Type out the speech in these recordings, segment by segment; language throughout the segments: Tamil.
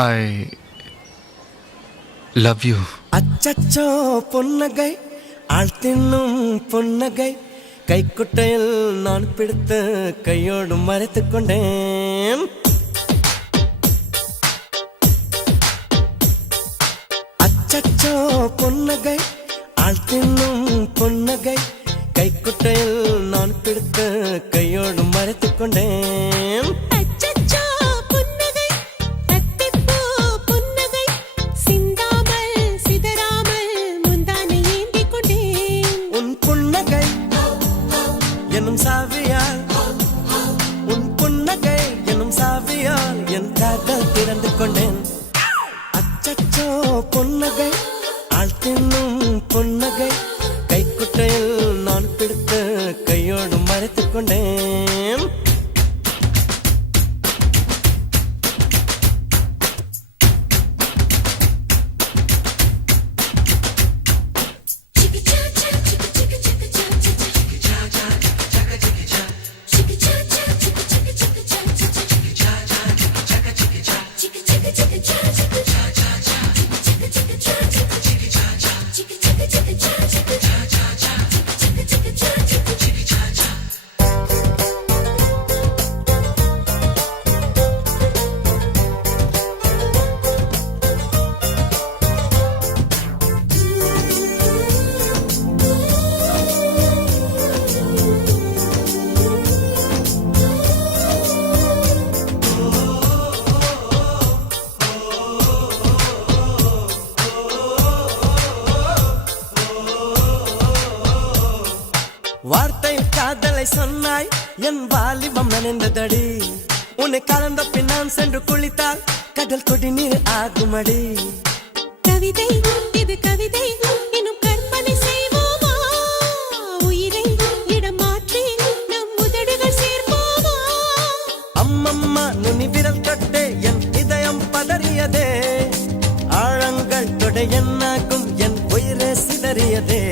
I love you. அச்சச்சோ பொன்னகை ஆள் தின்னும் பொன்னகை கைக்குட்டையில் நான் பிடித்து கையோடு மறைத்துக் கொண்டேன். அச்சச்சோ பொன்னகை ஆள் தின்னும் பொன்னகை கைக்குட்டையில் நான் பிடித்து கையோடு மறைத்துக் கொண்டேன். எனும் சாவியால் உன் புன்னகை எனும் சாவியால் என் காதல் திறந்து கொண்டேன். அச்சச்சோ பொன்னகை ஆள் தின்னும் பொன்னகை கைக்குட்டையில் நான் பிடித்து கையோடு மறைத்துக் கொண்டேன். வார்த்தை காதலை சொன்னாய் என் வாலிபம் நனைந்ததடி. உன்னை கலந்த பின் நான் சென்று குளித்தால் கடல் கொடி நீர் ஆகுமடி. கவிதை இது கவிதை இன்னும் கற்பனை செய்வோமா? உயிரை இடம் மாற்றி நம் உதடுகள் சேர்ப்போமா? அம்மம்மா நுனி விரல் தொட்டே என் இதயம் பதறியதே. ஆழங்கள் தொட என்னாகும் என் உயிரே சிதறியதே.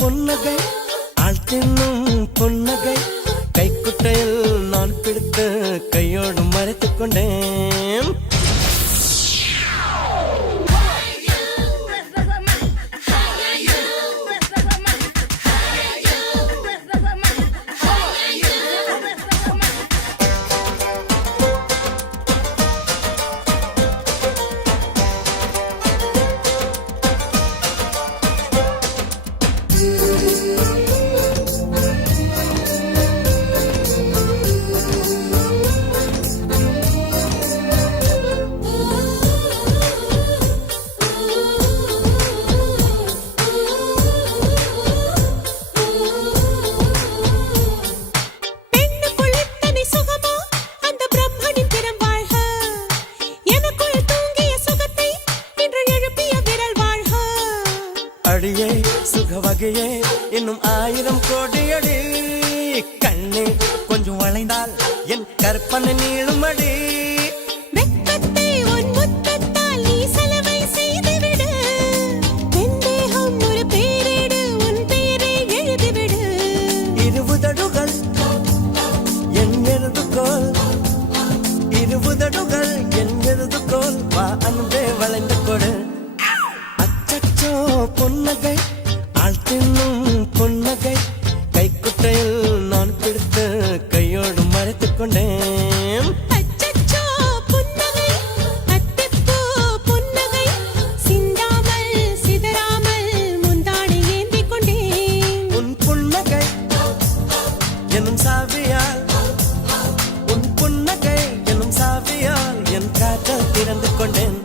பொன்னகை ஆள் தின்னும் பொன்னகை கைக்குட்டையில் நான் பிடித்து கையோடு மறைத்துக் கொண்டேன். அடியே சுக வகையே இன்னும் 1000 கோடியடி. கண்ணே கொஞ்சம் வளைந்தால் என் கற்பனை நீளுமடி. வெட்கத்தை உன் முத்தத்தால் நீ சலவை செய்துவிடு. வெந்தேகம் ஒரு பேரிடு உன் பேரை எழுதிவிடு. இருபுதடுகள் என் எழுதுகோல் இருபுதடுகள் என் எழுதுகோல் வா அன்பே வளைந்து கொடு. அச்சச்சோ பொன்னகை ஆள் தின்னும் பொன்னகை கைக்குட்டையில் நான் பிடித்து கையோடு மறைத்துக் கொண்டேன். அச்சச்சோ புன்னகை அத்திப்பூ புன்னகை சிந்தாமல் சிதறாமல் முந்தானை ஏந்திக் கொண்டேன். உன் புன்னகை எனும் சாவியால் உன் புன்னகை எனும் சாவியால் என் காதல் திறந்து கொண்டேன்.